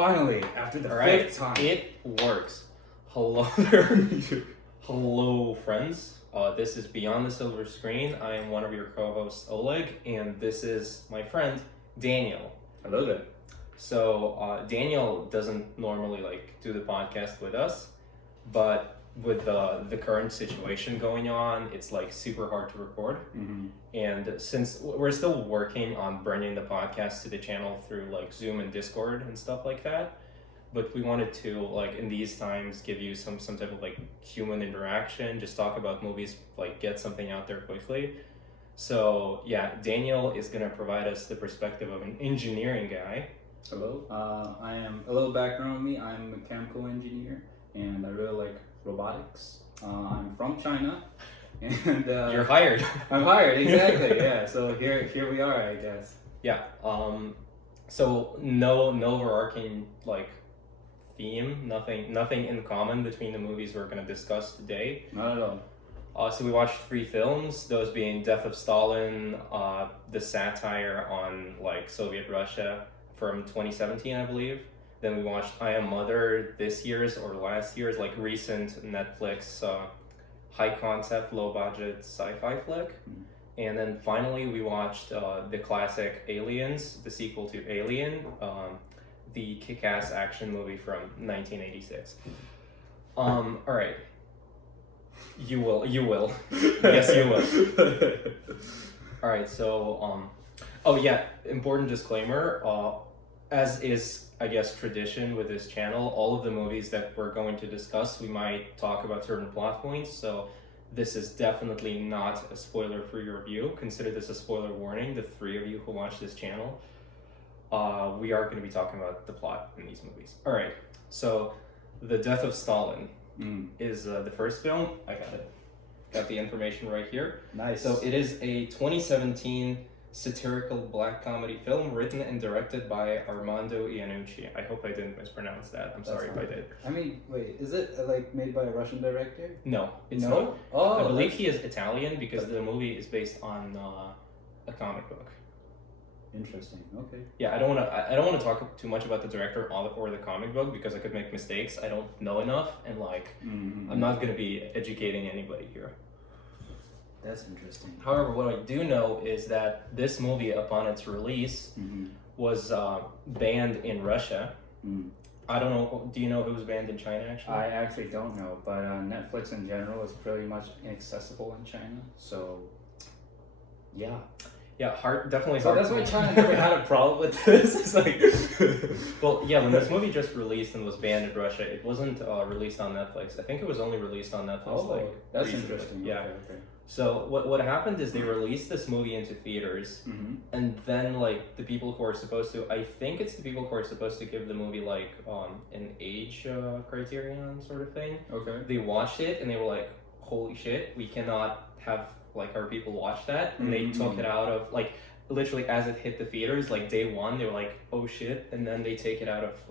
Finally, after the fifth time. It works. Hello there. Hello, friends. This is Beyond the Silver Screen. I am one of your co-hosts, Oleg, and this is my friend, Daniel. Hello there. So, Daniel doesn't normally, do the podcast with us, but with the current situation going on, it's, super hard to record. Mm-hmm. And since we're still working on bringing the podcast to the channel through, Zoom and Discord and stuff like that, but we wanted to, in these times, give you some type of, human interaction, just talk about movies, get something out there quickly. So, yeah, Daniel is going to provide us the perspective of an engineering guy. Hello. I am, a little background on me, I'm a mechanical engineer, and I really like robotics. I'm from China, and... You're hired. I'm hired, exactly, yeah. So here we are, I guess. Yeah, so no overarching, theme, nothing in common between the movies we're going to discuss today. Not at all. So we watched 3 films, those being Death of Stalin, the satire on Soviet Russia from 2017, I believe. Then we watched I Am Mother, this year's or last year's recent Netflix high concept, low budget sci-fi flick. Mm. And then finally we watched the classic Aliens, the sequel to Alien, the kick-ass action movie from 1986. All right. You will. Yes, you will. All right, so, oh yeah, important disclaimer, as is, I guess, tradition with this channel, all of the movies that we're going to discuss, we might talk about certain plot points, so this is definitely not a spoiler-free review. Consider this a spoiler warning, the 3 of you who watch this channel. We are going to be talking about the plot in these movies. All right, so The Death of Stalin is the first film. I got the information right here. Nice. So it is a 2017 satirical black comedy film written and directed by Armando Iannucci. I hope I didn't mispronounce that. I'm sorry if I did. I mean, wait, is it made by a Russian director? No, it's No? not. Oh, I believe he is Italian because the movie is based on a comic book. Interesting. Okay. Yeah, I don't want to talk too much about the director or the comic book because I could make mistakes. I don't know enough, and I'm not gonna be educating anybody here. That's interesting. However, what I do know is that this movie, upon its release, was banned in Russia. I don't know. Do you know if it was banned in China? Actually, I actually don't know, but Netflix in general is pretty much inaccessible in China. So, yeah. Yeah, definitely So hard. that's why China never had a problem with this. It's well, yeah, when this movie just released and was banned in Russia, it wasn't released on Netflix. I think it was only released on Netflix. Oh, that's recently. interesting. Yeah. Okay. So what happened is they released this movie into theaters, and then the people who are supposed to, I think it's the people who are supposed to give the movie an age criterion sort of thing. Okay. They watched it and they were like, holy shit, we cannot have our people watch that, and they took it out of literally as it hit the theaters, day one, they were like, oh shit, and then they take it out of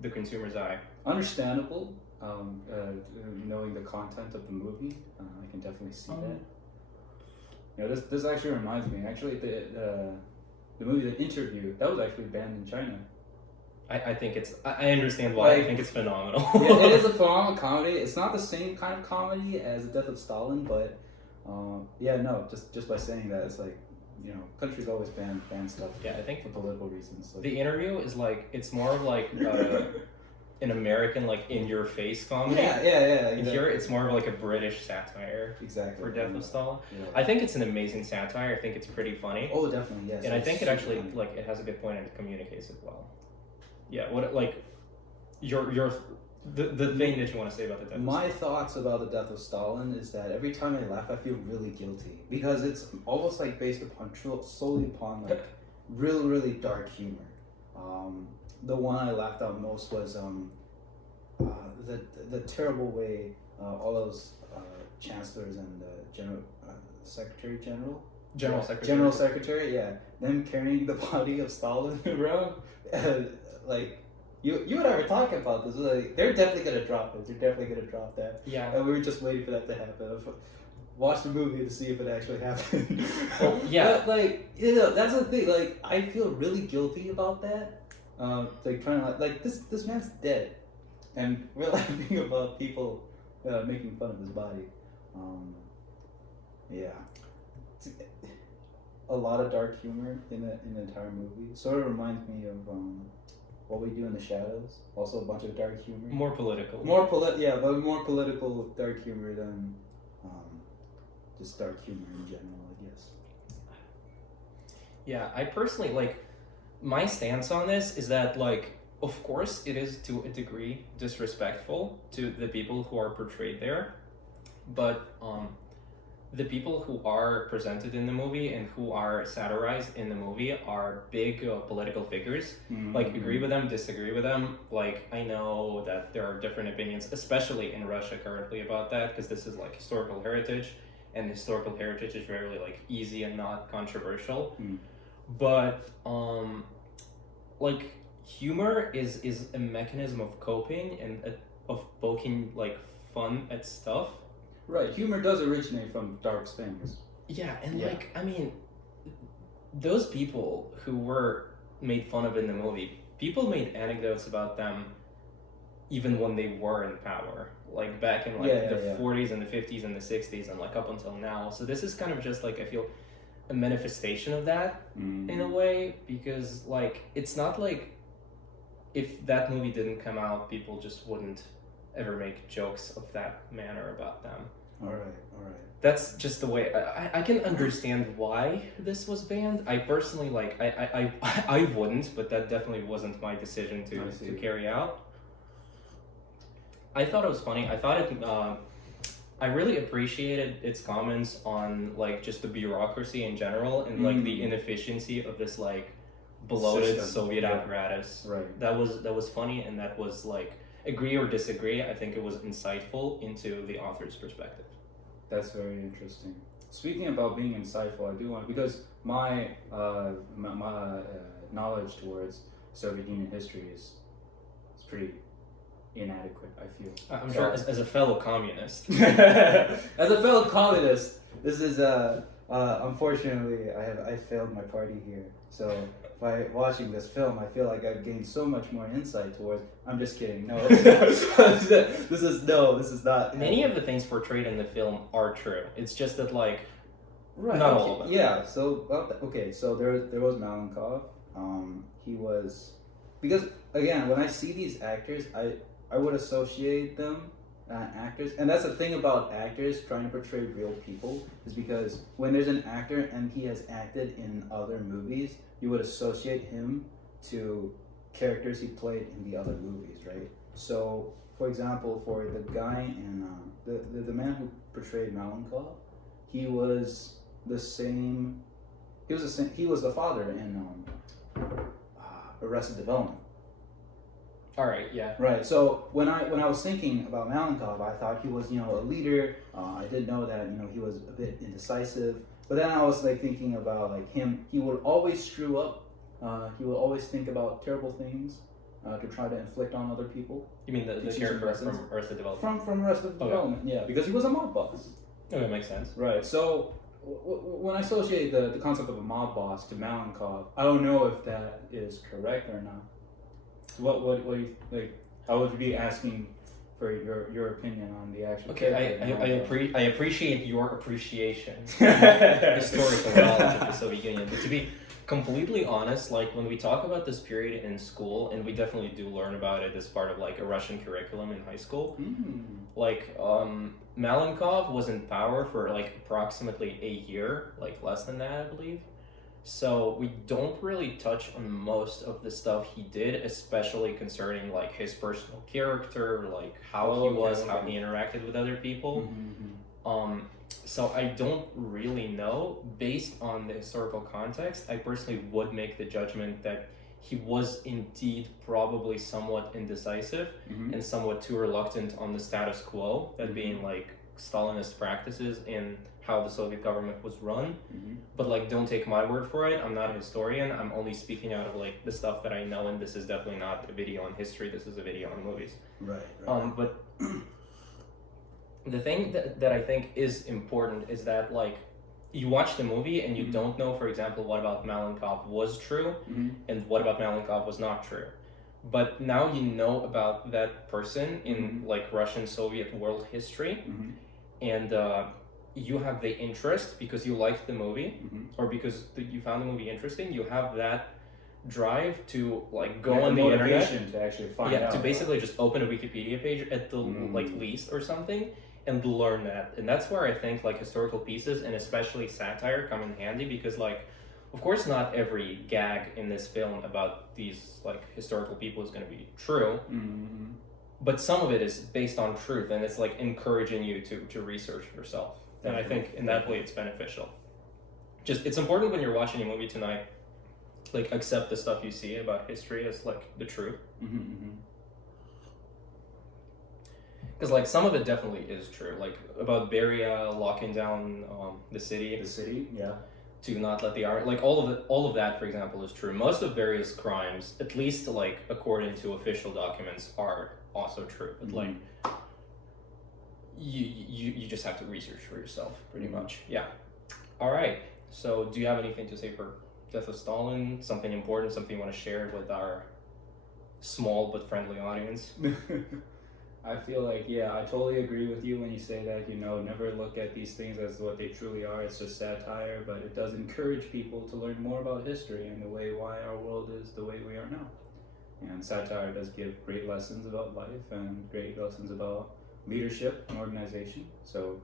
the consumer's eye. Understandable. Knowing the content of the movie, I can definitely see that. You know, this actually reminds me. Actually, the movie The Interview, that was actually banned in China. I think it's. I understand why. I think it's phenomenal. Yeah, it is a phenomenal comedy. It's not the same kind of comedy as The Death of Stalin, but just by saying that, it's countries always ban stuff. Yeah, I think for political reasons. The Interview is it's more of an American in your face comedy. Yeah. Exactly. And here it's more of a British satire. Exactly. For Death of Stalin. Yeah. I think it's an amazing satire. I think it's pretty funny. Oh, definitely, yes. And I think it actually it has a good point and it communicates it well. Yeah. What the thing that you want to say about the Death of Stalin? My thoughts about The Death of Stalin is that every time I laugh, I feel really guilty because it's almost based upon solely upon really, really dark humor. The one I laughed out most was the terrible way all those chancellors and general secretary, yeah, them carrying the body of Stalin around, you and I were talking about this. They're definitely gonna drop it. They're definitely gonna drop that. Yeah. And we were just waiting for that to happen. Watch the movie to see if it actually happened. Well, yeah. But that's the thing. I feel really guilty about that. like trying to like this man's dead, and we're laughing about people making fun of his body. Yeah, it's a lot of dark humor in the entire movie. Sort of reminds me of What We Do in the Shadows. Also a bunch of dark humor. More political. But more political dark humor than just dark humor in general, I guess. Yeah, I personally like my stance on this is that like of course it is to a degree disrespectful to the people who are portrayed there, but the people who are presented in the movie and who are satirized in the movie are big political figures. Mm-hmm. Like, agree with them, disagree with them. Like, I know that there are different opinions, especially in Russia currently, about that, because this is like historical heritage, and historical heritage is rarely like easy and not controversial. But like, humor is a mechanism of coping and of poking like fun at stuff. Right, humor does originate from dark things. Yeah, and like, I mean, those people who were made fun of in the movie, people made anecdotes about them even when they were in power. Like, back in, like, the 40s and the 50s and the 60s and, like, up until now. So this is kind of just, like, I feel, a manifestation of that, in a way, because, like, it's not like if that movie didn't come out, people just wouldn't ever make jokes of that manner about them. All right. That's just the way I can understand why this was banned. I personally like I wouldn't, but that definitely wasn't my decision to carry out. I thought it was funny. I thought it. I really appreciated its comments on like just the bureaucracy in general and like the inefficiency of this like bloated Soviet apparatus. Right. That was funny, and that was like, agree or disagree, I think it was insightful into the author's perspective. That's very interesting. Speaking about being insightful, I do want, because my knowledge towards Soviet Union history is pretty inadequate, I feel. I'm sure as a fellow communist. As a fellow communist, this is unfortunately I failed my party here. So by watching this film, I feel like I've gained so much more insight towards. I'm just kidding. No, this is not. Many of the things portrayed in the film are true. It's just that like, right, not all of them. Yeah. So So there was Malenkov. He was, because again, when I see these actors, I would associate them. Actors, and that's the thing about actors trying to portray real people, is because when there's an actor and he has acted in other movies, you would associate him to characters he played in the other movies, right? So, for example, for the guy in the man who portrayed Malenkov, he was the same. He was the father in Arrested Development. All right, yeah. Right. So when I was thinking about Malenkov, I thought he was, a leader. I didn't know that, he was a bit indecisive. But then I was like thinking about like him. He would always screw up. He would always think about terrible things to try to inflict on other people. You mean the character from Arrested Development? From Arrested Development, yeah, because he was a mob boss. Oh, that makes sense. Right. So when I associate the concept of a mob boss to Malenkov, I don't know if that is correct or not. What do you like? I would be asking for your opinion on the actual. Okay, I appreciate your appreciation, historical knowledge of the Soviet Union. But to be completely honest, like when we talk about this period in school, and we definitely do learn about it as part of like a Russian curriculum in high school. Like Malenkov was in power for like approximately a year, like less than that, I believe. So we don't really touch on most of the stuff he did, especially concerning like his personal character, like how he interacted with other people. So I don't really know. Based on the historical context, I personally would make the judgment that he was indeed probably somewhat indecisive and somewhat too reluctant on the status quo, that being like Stalinist practices in how the Soviet government was run. But like, don't take my word for it. I'm not a historian. I'm only speaking out of like the stuff that I know, and this is definitely not a video on history. This is a video on movies. Right. But the thing that I think is important is that like you watch the movie and you don't know, for example, what about Malenkov was true and what about Malenkov was not true. But now you know about that person in like Russian Soviet world history, and you have the interest because you liked the movie or because you found the movie interesting. You have that drive to like go on the internet to actually find out. To basically just open a Wikipedia page at the like least or something and learn that. And that's where I think like historical pieces and especially satire come in handy, because like of course not every gag in this film about these like historical people is going to be true, but some of it is based on truth, and it's like encouraging you to research yourself. And I think in that way it's beneficial. Just it's important when you're watching a movie tonight, like accept the stuff you see about history as like the truth. Because like some of it definitely is true, like about Beria locking down the city. The city, yeah. To not let the army, like all of that, for example, is true. Most of Beria's crimes, at least like according to official documents, are also true. But like you just have to research for yourself, pretty much. Yeah. All right. So do you have anything to say for Death of Stalin? Something important? Something you want to share with our small but friendly audience? I feel like, yeah, I totally agree with you when you say that, you know, never look at these things as what they truly are. It's just satire, but it does encourage people to learn more about history and the way why our world is the way we are now. And satire does give great lessons about life and great lessons about leadership and organization. So,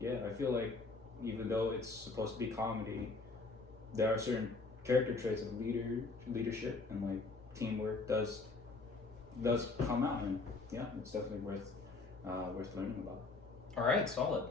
yeah, I feel like even though it's supposed to be comedy, there are certain character traits of leadership and like teamwork does come out, and yeah, it's definitely worth learning about. All right, solid.